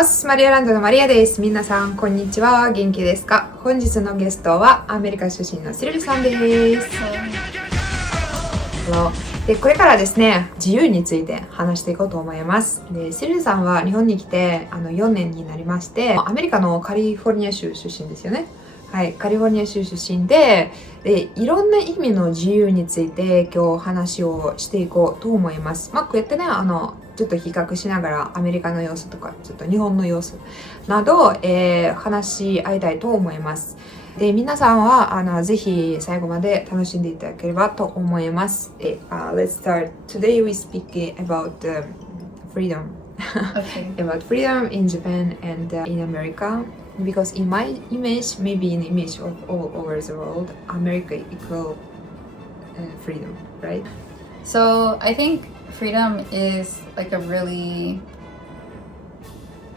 おすマリアランドのマリアです。皆さんこんにちは。元気ですか？本日のゲストはアメリカ出身のシルヴィさんです。でこれからですね、自由について話していこうと思います。でシルヴィさんは日本に来て4年になりまして、アメリカのカリフォルニア州出身ですよね。はい、カリフォルニア州出身で、いろんな意味の自由について今日話をしていこうと思います。こうやってね、ちょっと比較しながらアメリカの様子とかちょっと日本の様子など、話し合いたいと思います。で皆さんはぜひ最後まで楽しんでいただければと思います。Let's start. Today we speak about freedom. Okay. About freedom in Japan and in America. Because in my image, maybe in the image of all over the world, America equal freedom, right? So I think freedom is like a really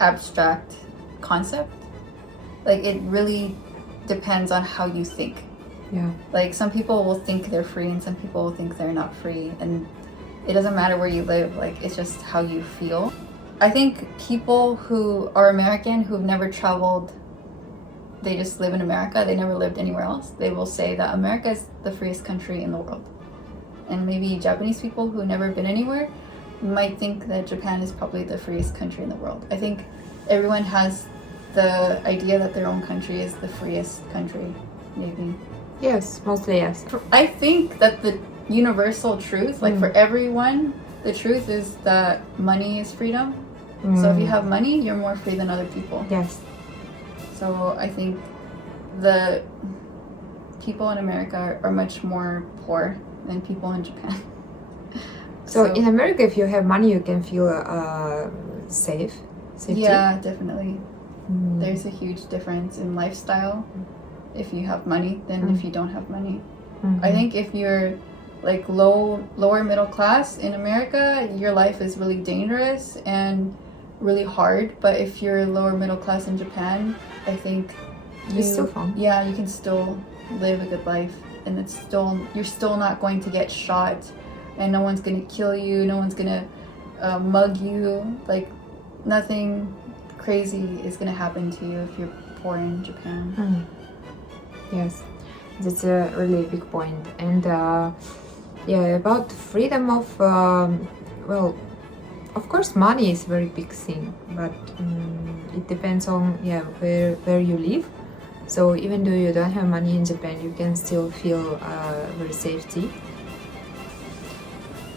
abstract concept. Like it really depends on how you think. Yeah. Like some people will think they're free and some people will think they're not free. And it doesn't matter where you live, like it's just how you feel. I think people who are American who've never traveled, they just live in America, they never lived anywhere else, they will say that America is the freest country in the world. And maybe Japanese people who've never been anywhere might think that Japan is probably the freest country in the world. I think everyone has the idea that their own country is the freest country, maybe. Yes, mostly yes. I think that the universal truth, like for everyone, the truth is that money is freedom. So if you have money, you're more free than other people. Yes. So I think the people in America are much more poor than people in Japan. So in America, if you have money, you can feel safe. Safety. Yeah, definitely. There's a huge difference in lifestyle if you have money than if you don't have money. I think if you're like lower middle class in America, your life is really dangerous and really hard. But if you're lower middle class in Japan, I think it's still fun. Yeah, you can still live a good life, and you're still not going to get shot, and no one's gonna kill you, no one's gonna mug you. Like nothing crazy is gonna happen to you if you're poor in Japan. Yes, that's a really big point. And about freedom of well, of course money is a very big thing, but it depends on where you live. So even though you don't have money in Japan, you can still feel very safety.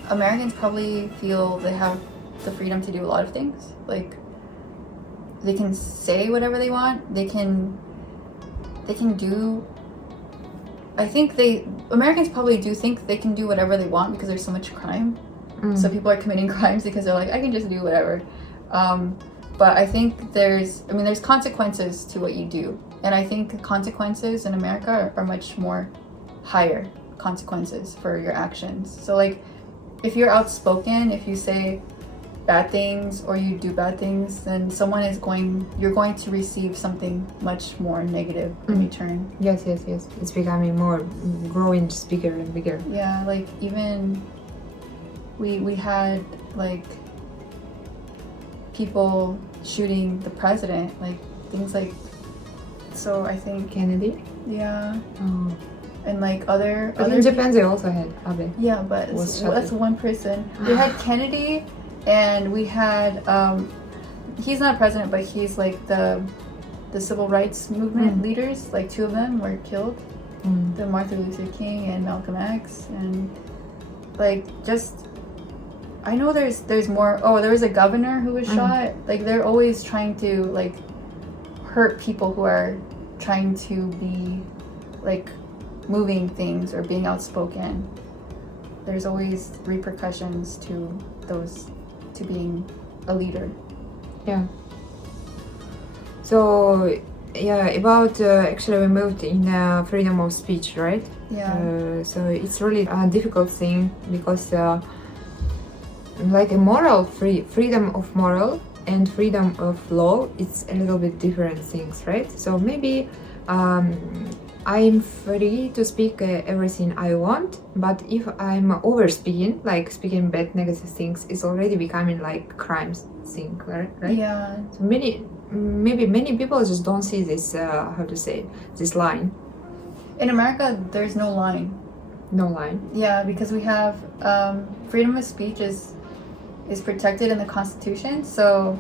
Americans probably feel they have the freedom to do a lot of things. Like they can say whatever they want. They can do. I think Americans probably do think they can do whatever they want because there's so much crime. So people are committing crimes because they're like, I can just do whatever. But I think there's consequences to what you do. And I think consequences in America are much more higher consequences for your actions. So like, if you're outspoken, if you say bad things or you do bad things, then you're going to receive something much more negative in return. Yes. It's becoming growing just bigger and bigger. Yeah, like even we had like people shooting the president, like things like, so I think Kennedy? Yeah. Oh. And like But in Japan they also had Abe. Yeah, but that's one person. We had Kennedy, and we had he's not president, but he's like the civil rights movement leaders. Like two of them were killed. The Martin Luther King and Malcolm X, and like just I know there's more. Oh, there was a governor who was shot. Like they're always trying to like hurt people who are trying to be like moving things or being outspoken. There's always repercussions to being a leader. Yeah. So about actually we moved in freedom of speech, right? Yeah. So it's really a difficult thing because like a freedom of moral and freedom of law, it's a little bit different things, right? So maybe I'm free to speak everything I want, but if I'm over speaking, like speaking bad negative things, it's already becoming like crimes thing, right? Yeah. So maybe many people just don't see this, how to say, this line. In America, there's no line. No line. Yeah, because we have freedom of speech is protected in the Constitution, so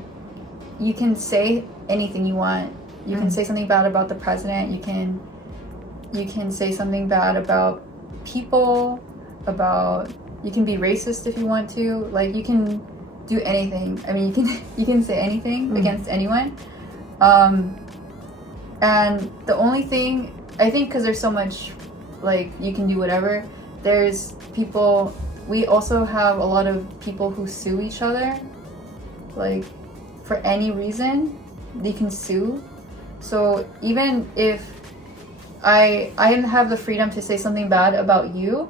you can say anything you want. You can say something bad about the president. You can say something bad about people. You can be racist if you want to. Like, you can do anything. I mean, you can say anything against anyone. And the only thing, I think, because there's so much, like, you can do whatever. There's people. We also have a lot of people who sue each other, like, for any reason, they can sue. So even if I have the freedom to say something bad about you,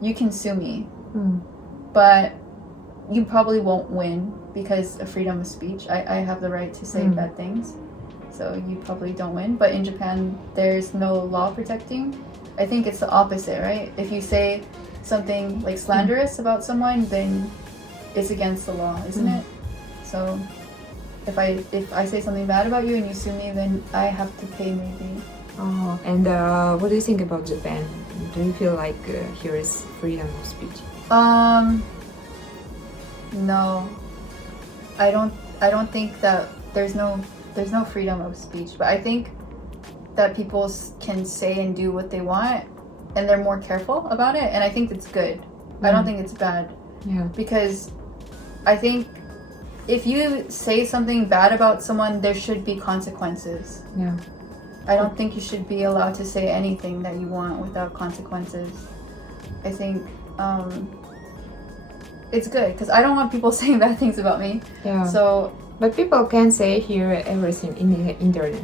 you can sue me. But you probably won't win because of freedom of speech. I have the right to say bad things. So you probably don't win. But in Japan, there's no law protecting. I think it's the opposite, right? If you say something like slanderous about someone, then it's against the law, isn't it? So if I say something bad about you and you sue me, then I have to pay maybe. Oh, and what do you think about Japan? Do you feel like here is freedom of speech? No. I don't think that there's no freedom of speech, but I think that people can say and do what they want, and they're more careful about it, and I think that's good. I don't think it's bad. Yeah. Because I think if you say something bad about someone, there should be consequences. Yeah. I don't think you should be allowed to say anything that you want without consequences. I think it's good because I don't want people saying bad things about me. Yeah. So, but people can say here everything in the internet.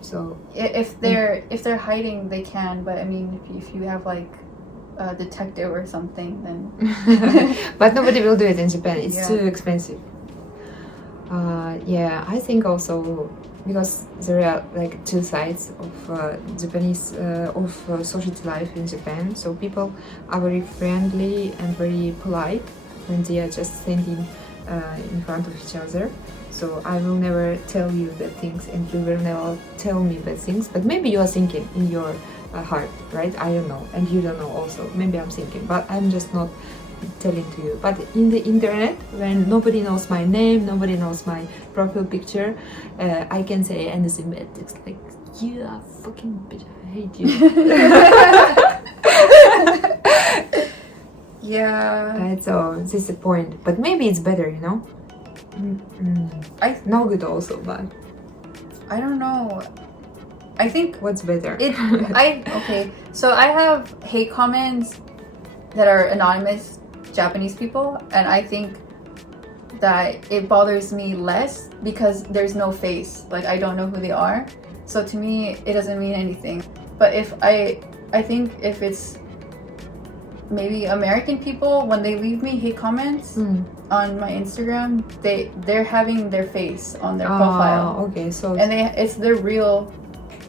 So if they're hiding, they can. But I mean, if you have like a detective or something, then. But nobody will do it in Japan. It's too Yeah. expensive. Yeah, I think also because there are like two sides of Japanese of society life in Japan. So people are very friendly and very polite when they are just standing in front of each other. So I will never tell you bad things, and you will never tell me bad things. But maybe you are thinking in your heart, right? I don't know, and you don't know also. Maybe I'm thinking, but I'm just not telling to you. But in the internet, when nobody knows my name, nobody knows my profile picture, I can say anything bad. It's like, you are fucking bitch, I hate you. Yeah. Right, so this is the point. But maybe it's better, you know? No good also, but I don't know. I think what's better? Okay. So I have hate comments that are anonymous Japanese people, and I think that it bothers me less because there's no face. Like, I don't know who they are. So to me, it doesn't mean anything. But if I think if it's maybe American people, when they leave me hate comments on my Instagram, they're having their face on their profile. Okay, so And it's their real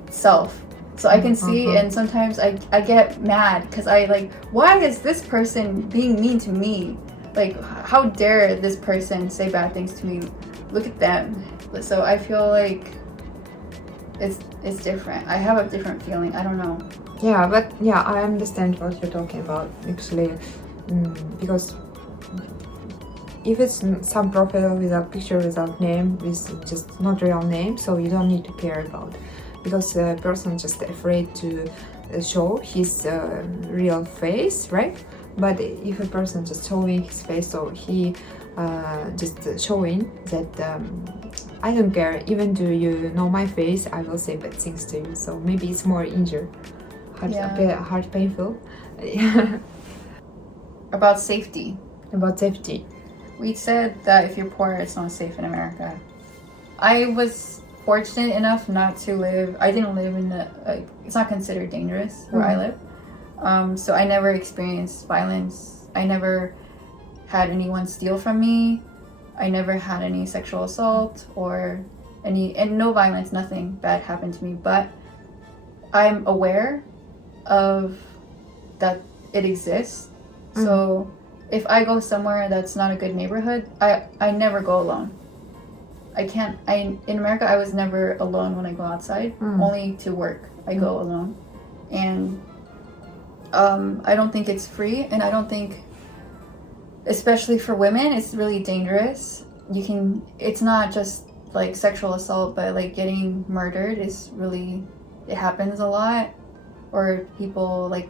self. So I can see, and sometimes I get mad because I like, why is this person being mean to me? Like, how dare this person say bad things to me? Look at them. So I feel like it's different. I have a different feeling. I don't know. yeah, but yeah, I understand what you're talking about actually, because if it's some profile without picture, without name, with just not real name, so you don't need to care about, because the person just afraid to show his real face, right? But if a person just showing his face, so he just showing that I don't care, even though you know my face, I will say bad things to you. So maybe it's more injured, heart painful. About safety. About safety. We said that if you're poor, it's not safe in America. I was fortunate enough not to live. I didn't live in the. It's not considered dangerous where I live. So I never experienced violence. I never had anyone steal from me. I never had any sexual assault or and no violence. Nothing bad happened to me. But I'm aware of that it exists. So if I go somewhere that's not a good neighborhood, I never go alone. In America, I was never alone when I go outside. Only to work, I go alone. And I don't think it's free, and I don't think, especially for women, it's really dangerous. It's not just like sexual assault, but like getting murdered is really, it happens a lot. Or people like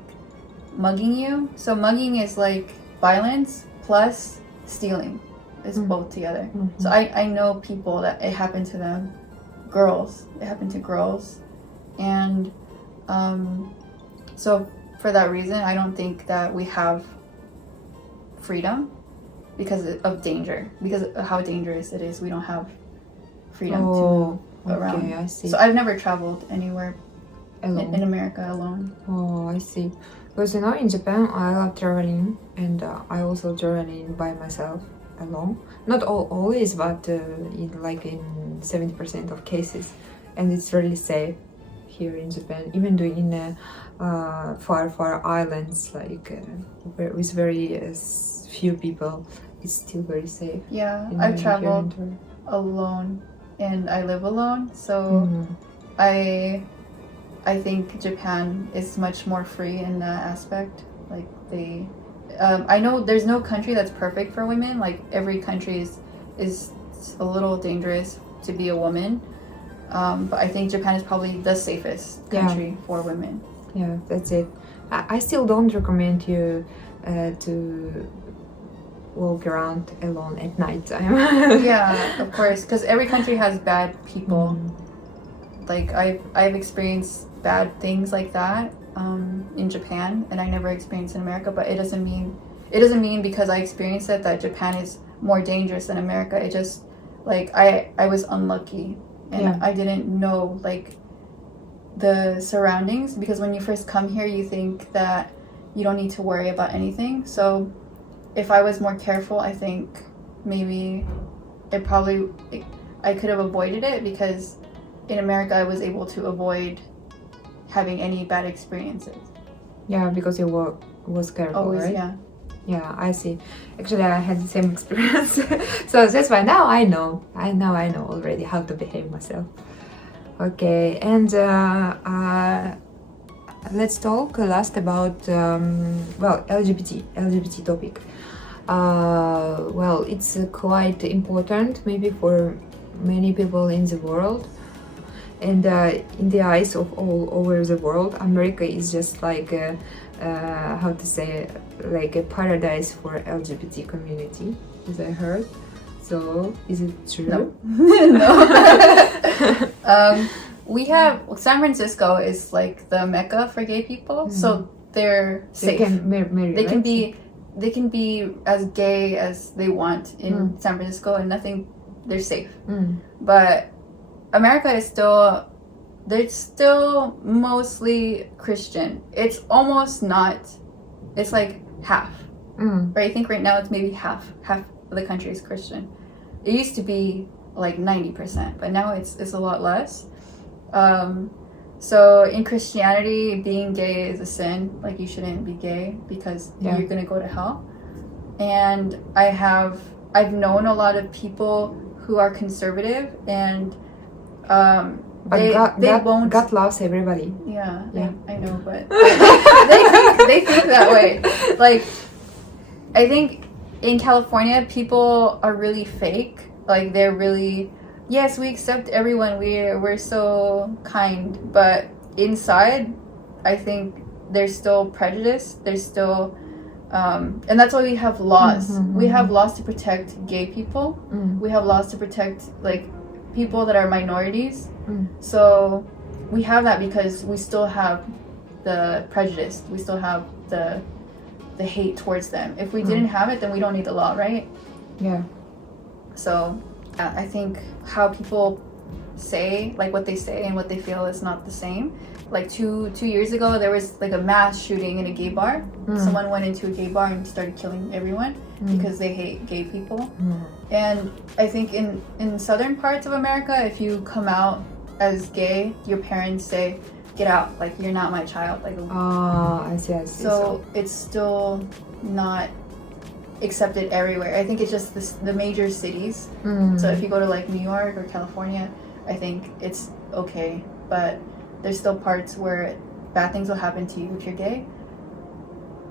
mugging you. So mugging is like violence plus stealing. It's both together. So I know people that it happened to them. It happened to girls. And so for that reason, I don't think that we have freedom because of danger. Because of how dangerous it is, we don't have freedom to move around. Okay, I see. So I've never traveled anywhere Alone. in America alone. Oh, I see. Because in Japan, I love traveling, and I also traveling by myself alone. Not always, but in 70% of cases, and it's really safe here in Japan. Even in far islands, with very few people, it's still very safe. Yeah, I've traveled alone, and I live alone, so I think Japan is much more free in that aspect. I know there's no country that's perfect for women. Like every country is a little dangerous to be a woman. But I think Japan is probably the safest country for women. Yeah, that's it. I still don't recommend you to walk around alone at night time. Yeah, of course, because every country has bad people. Like I've experienced bad things like that in Japan, and I never experienced in America. But it doesn't mean because I experienced it that Japan is more dangerous than America. It just I was unlucky, and I didn't know the surroundings, because when you first come here, you think that you don't need to worry about anything. So if I was more careful, I think maybe I could have avoided it, because in America I was able to avoid having any bad experiences. Yeah, because you was careful, Always, right? Yeah, I see. Actually, I had the same experience. So that's why now I know already how to behave myself. Okay, and let's talk last about LGBT topic. It's quite important maybe for many people in the world, and in the eyes of all over the world, America is just like a paradise for LGBT community, as I heard. So is it true? No. We have San Francisco is like the mecca for gay people, so they're safe. They can marry, they can right? they can be as gay as they want in San Francisco, and they're safe. But America is they're still mostly Christian. It's almost not. It's like half. Right? I think right now it's maybe half of the country is Christian. It used to be like 90%, but now it's a lot less. So in Christianity, being gay is a sin. Like you shouldn't be gay because you're gonna go to hell. And I've known a lot of people who are conservative, and they won't. God loves everybody. Yeah. I know, but they think that way. Like, I think in California, people are really fake. Like they're really, yes, we accept everyone. We're so kind, but inside, I think there's still prejudice. There's still, and that's why we have laws. We have laws to protect gay people. We have laws to protect people that are minorities. So we have that because we still have the prejudice. We still have the hate towards them. If we didn't have it, then we don't need the law, right? Yeah. So I think how people say, what they say and what they feel is not the same. Like two years ago, there was a mass shooting in a gay bar. Someone went into a gay bar and started killing everyone because they hate gay people. And I think in southern parts of America, if you come out as gay, your parents say, get out, like you're not my child, like I see. so it's still not accepted everywhere. I think it's just the major cities. So if you go to like New York or California, I think it's okay, but there's still parts where bad things will happen to you if you're gay.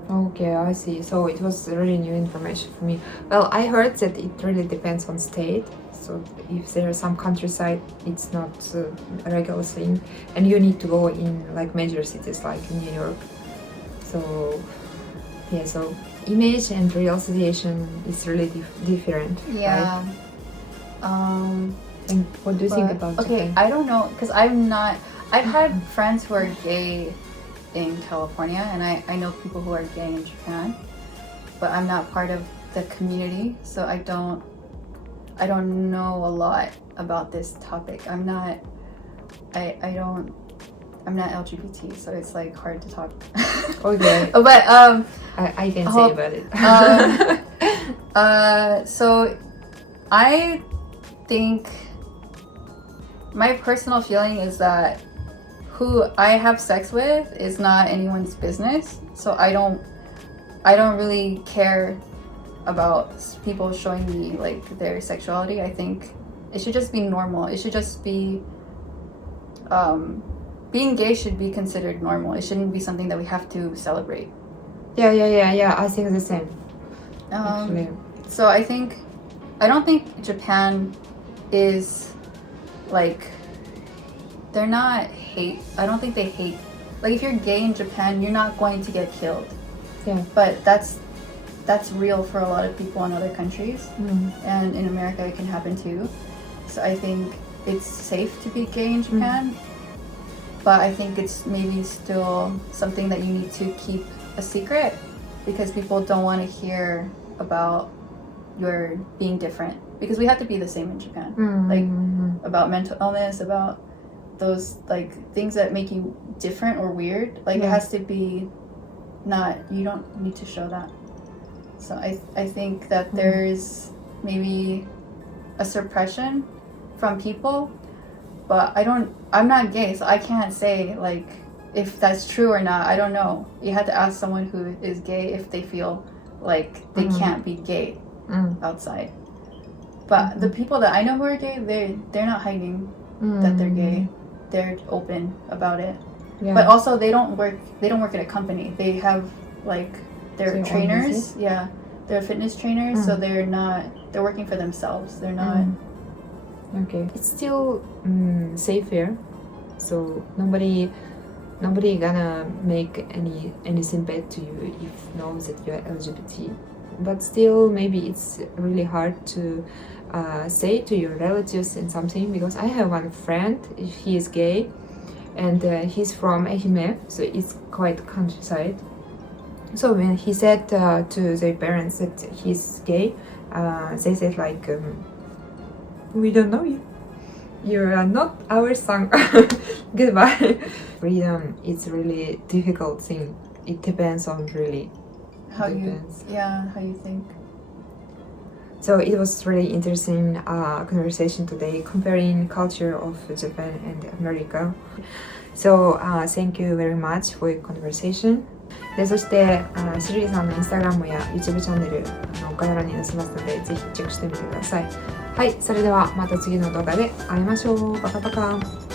Okay, I see. So it was really new information for me. Well, I heard that it really depends on state. So if there is some countryside, it's not a regular thing, and you need to go in like major cities like New York. So yeah, so image and real situation is really different. Yeah. Right? And what do you think about okay, Japan? I don't know, because I've had friends who are gay in California, and I know people who are gay in Japan, but I'm not part of the community, so I don't know a lot about this topic. I'm not LGBT, so it's like hard to talk. Okay. But I can say about it. So I think my personal feeling is that who I have sex with is not anyone's business. So I don't really care about people showing me like their sexuality. I think it should just be normal. It should just be being gay should be considered normal. It shouldn't be something that we have to celebrate. Yeah. I think the same. Actually. So I don't think Japan is like, they're not hate. I don't think they hate. Like if you're gay in Japan, you're not going to get killed. Yeah. But that's real for a lot of people in other countries, and in America it can happen too. So I think it's safe to be gay in Japan, but I think it's maybe still something that you need to keep a secret because people don't want to hear about your being different, because we have to be the same in Japan. Like about mental illness, about those like things that make you different or weird, like it has to be not, you don't need to show that. So I think that there's maybe a suppression from people, but I'm not gay, so I can't say like if that's true or not. I don't know. You have to ask someone who is gay if they feel like they can't be gay outside. But the people that I know who are gay, they're not hiding that they're gay. They're open about it. Yeah. But also they don't work at a company. They have like they're trainers. Yeah, they're fitness trainers, so they're working for themselves. They're not Okay. It's still safe here, so nobody gonna make anything bad to you if knows that you're LGBT. But still, maybe it's really hard to say to your relatives and something, because I have one friend, he is gay, and he's from Ehime, so it's quite countryside. So when he said to their parents that he's gay, they said like, we don't know you. You are not our son. Goodbye. Freedom is really difficult thing. It depends on really. how you think. So it was really interesting conversation today, comparing culture of Japan and America. So thank you very much for your conversation. でそしてシルビさんのインスタグラムや YouTube チャンネル概要欄に載せますのでぜひチェックしてみてください。はい、それではまた次の動画で会いましょう。パカパカ。